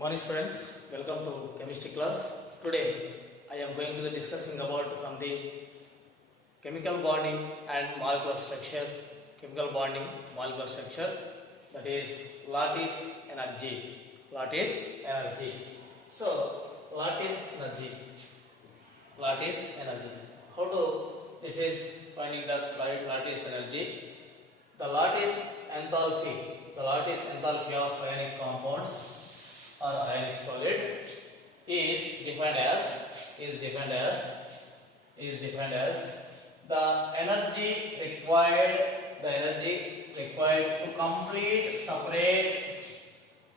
Morning students, welcome to chemistry class. Today I am going to be discussing about from the chemical bonding and molecular structure. Chemical bonding, molecular structure, that is lattice energy. Lattice energy. So lattice energy. Lattice energy. How to this is finding the lattice energy. The lattice enthalpy. The lattice enthalpy of ionic compounds or ionic solid is defined as the energy required to complete separate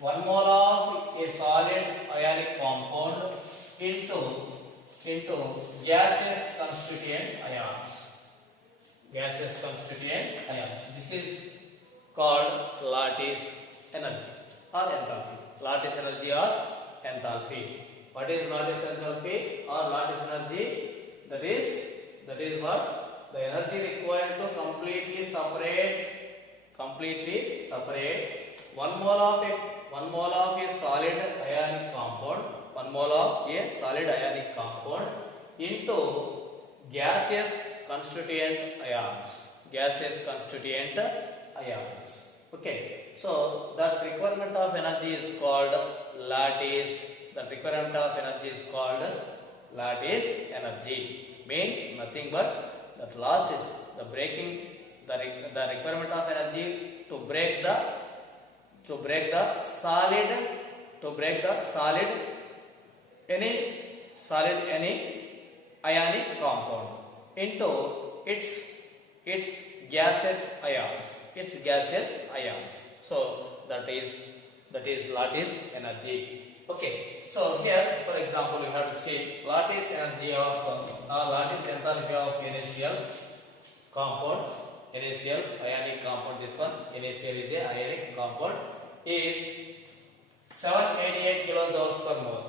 1 mole of a solid ionic compound into gaseous constituent ions. This is called lattice energy or enthalpy. Lattice energy or enthalpy. What is lattice enthalpy or lattice energy? That is what the energy required to completely separate 1 mole of a solid ionic compound, 1 mole of a solid ionic compound into gaseous constituent ions. Okay. So that requirement of energy is called lattice. Energy. Means nothing but that last is the breaking the requirement of energy to break the solid any ionic compound into its gaseous ions. So that is lattice energy. Okay. So here, for example, you have to see lattice energy of lattice enthalpy of NaCl compound. NaCl ionic compound. This one NaCl is a ionic compound. Is 788 kilojoules per mole.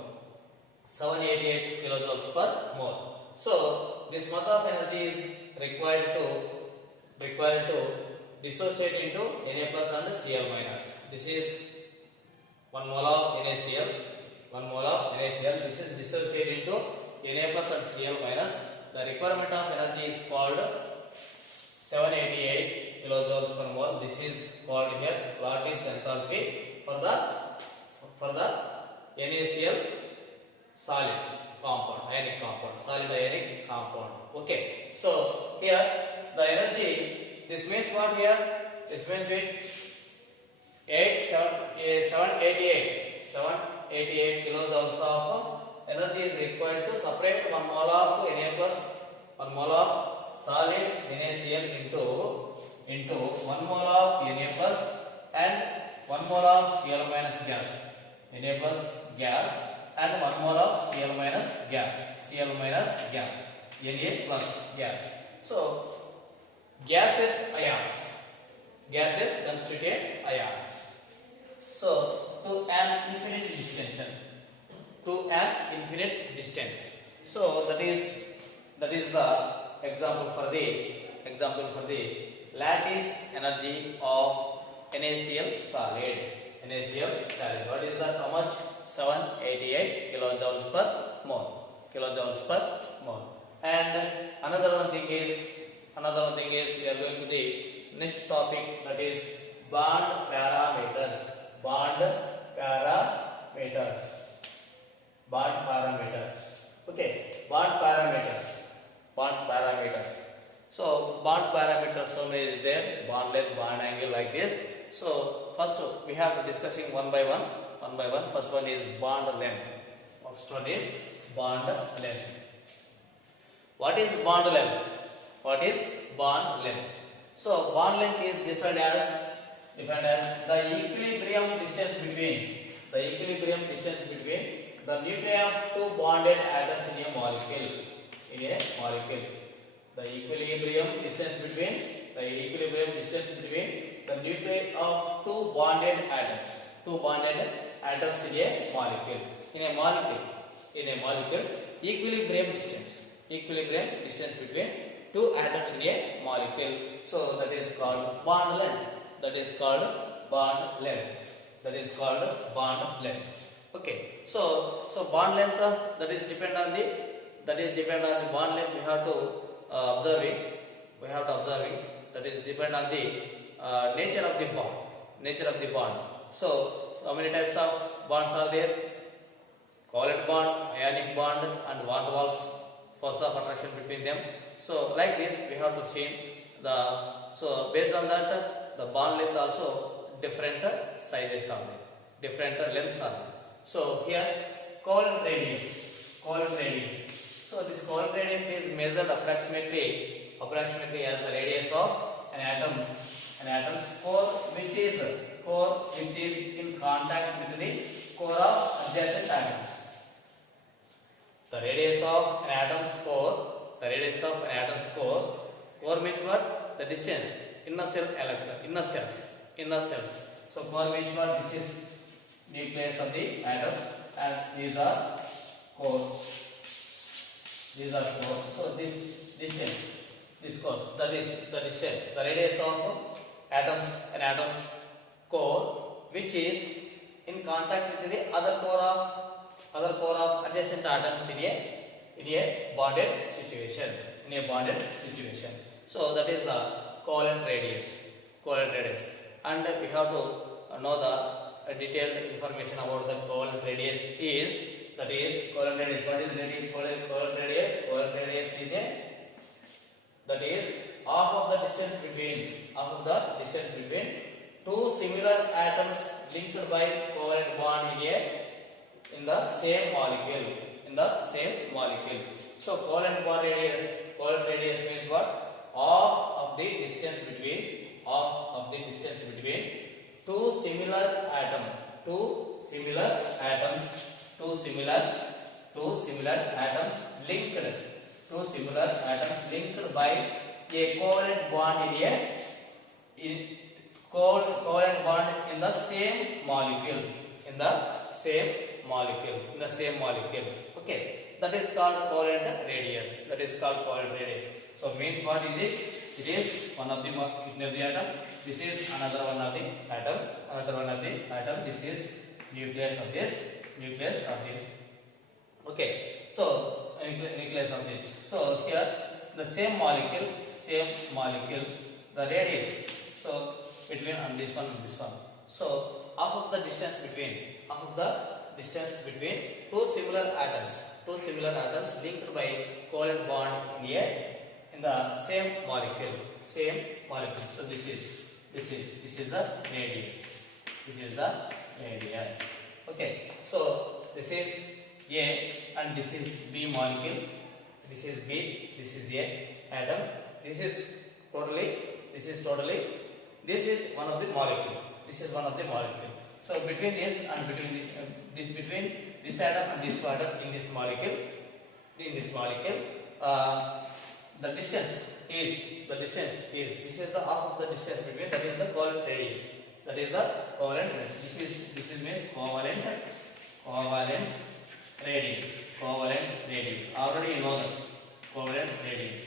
788 kilojoules per mole. So this much of energy is required to dissociate into Na plus and Cl minus. This is 1 mole of NaCl. This is dissociated into Na plus and Cl minus. The requirement of energy is called 788 kilojoules per mole. This is called here lattice enthalpy for the NaCl solid ionic compound. Okay. So here the energy. This means what here? This means with 788 kilojoules of energy is required to separate 1 mole of Na plus 1 mole of solid NaCl into 1 mole of Na plus and 1 mole of Cl minus gas. Na plus gas and 1 mole of Cl minus gas. Na plus gas. So gaseous constituent ions. So to an infinite distance. So that is the example for the lattice energy of NaCl solid. What is that? How much? 788 kilojoules per mole. And another one thing is we are going to the next topic, that is bond parameters. Okay, bond parameters. So bond parameters, so many is there: bond length, bond angle, like this. So first we have to discussing one by one. First one is bond length. What is bond length? So bond length is defined as the equilibrium distance between the nuclei of two bonded atoms in a molecule. The equilibrium distance between the nuclei of two bonded atoms in a molecule. Equilibrium distance between two atoms in a molecule. So that is called bond length. Okay, so bond length that is depend on the bond length. We have to observe it. We have to observe it. That is depend on the nature of the bond. Nature of the bond. So how many types of bonds are there? Covalent bond, ionic bond, and van der Waals force of attraction between them. So like this, we have to see the. So based on that, the bond length also different sizes are there, different lengths are there. So here covalent radius. So this covalent radius is measured approximately as the radius of an atom's core, which is in contact with the core of adjacent atoms. The radius of an atom's core, core means what? The distance, inner cells. So core means what? This is nucleus of the atom, and these are core. So this distance, this core, that is the distance, the radius of an atom's core, which is in contact with the other core of adjacent atoms in a bonded situation. So that is the covalent radius. And we have to know the detailed information about the covalent radius that is covalent radius. What is covalent radius? Covalent radius is half of the distance between two similar atoms linked by covalent bond in the same molecule. So covalent radius means what? Half of the distance between two similar atoms linked by a covalent bond in the same molecule. Okay, that is called covalent radius. So means what is it? It is one of the atom. This is another one of the atom. This is nucleus of this. Okay, so nucleus of this. So here the same molecule, the radius. So between this one. So half of the distance between two similar atoms linked by covalent bond in the same molecule. So this is the radius. Okay, so this is A and this is B molecule. This is B, this is A atom. This is one of the molecule. So between this and between this atom and this atom in this molecule, the distance is this is the half of the distance between, that is the covalent radius. This is means covalent radius. Already you know that covalent radius.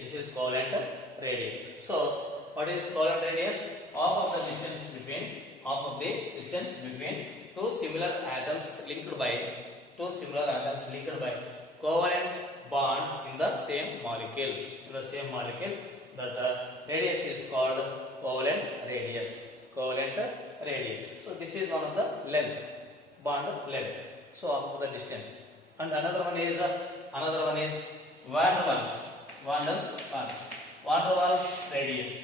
This is covalent radius. So what is covalent radius? Half of the distance between two similar atoms linked by covalent bond in the same molecule. That radius is called covalent radius. So this is one of the bond length. So half of the distance. And another one is van der Waals radius.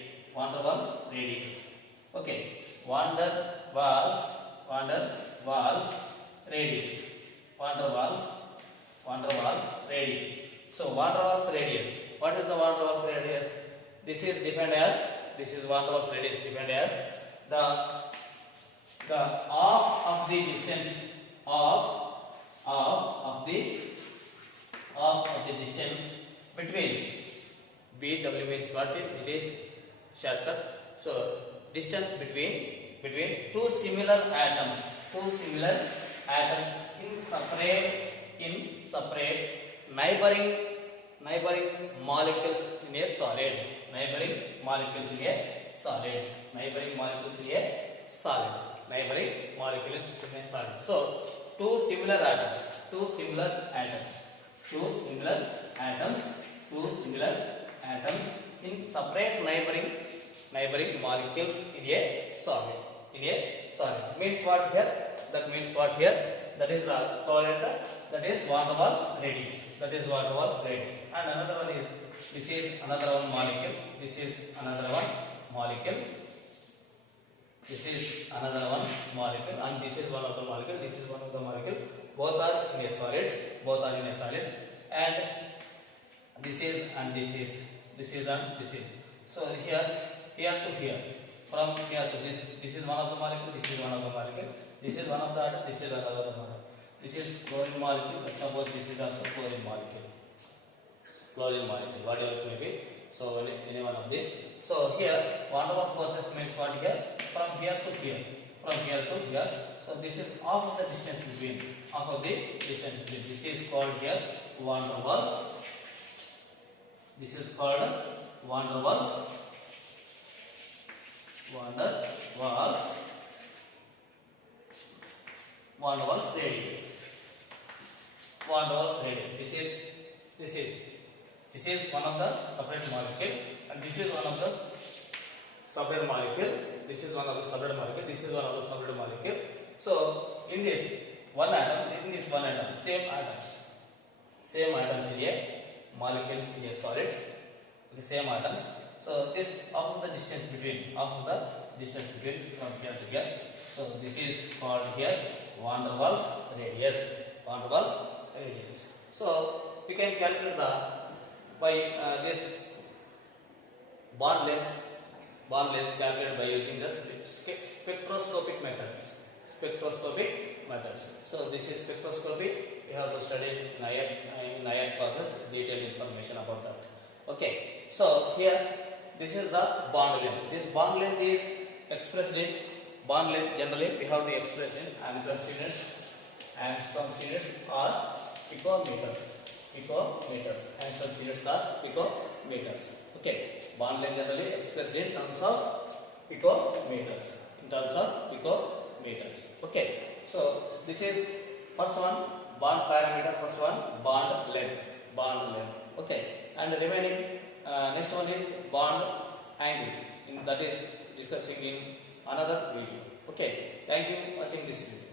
Okay, van der Waals radius. So van der Waals radius. What is the van der Waals radius? This is van der Waals radius defined as the half of the distance between BW means what? It is shortcut. So distance between two similar atoms in separate neighboring molecules in a solid. neighboring molecule in solid. So two similar atoms, two similar atoms in separate neighboring molecules in a solid. Means what here? That means what here? That is the tolerant. That is van der Waals radius. And another one is, this is another one molecule. This is another one molecule, and this is one of the molecule. Both are in a solid, and this is and this is. So here to here, from here to this is one of the molecule. This is one of the molecule. This is one of the atom. This is another molecule. This is chlorine molecule. Suppose this is also chlorine molecule, whatever it may be. So any one of this. So here van der Waals forces means what here? From here to here. So this is half of the distance between. This is called here van der Waals. This is called van der Waals radius. This is one of the separate molecule, and this is one of the separate molecule. This is one of the separate molecule. So in this one atom, same atoms in a molecules in a solids, the same atoms. So this half of the distance between from here to here. So this is called here van der Waals radius. So we can calculate by this bond length calculated by using the spectroscopic methods. So this is spectroscopy. We have to study in higher classes detailed information about that. Okay. So here this is the bond length. This bond length is expressed in bond length. Generally we have the expression angstrom units or picometers. Angstrom units are picometers. Okay. Bond length generally expressed in terms of picometers. Okay. So this is first one bond parameter. Bond length. Okay. And the remaining next one is bond angle. That is discussing in another video. Okay. Thank you for watching this video.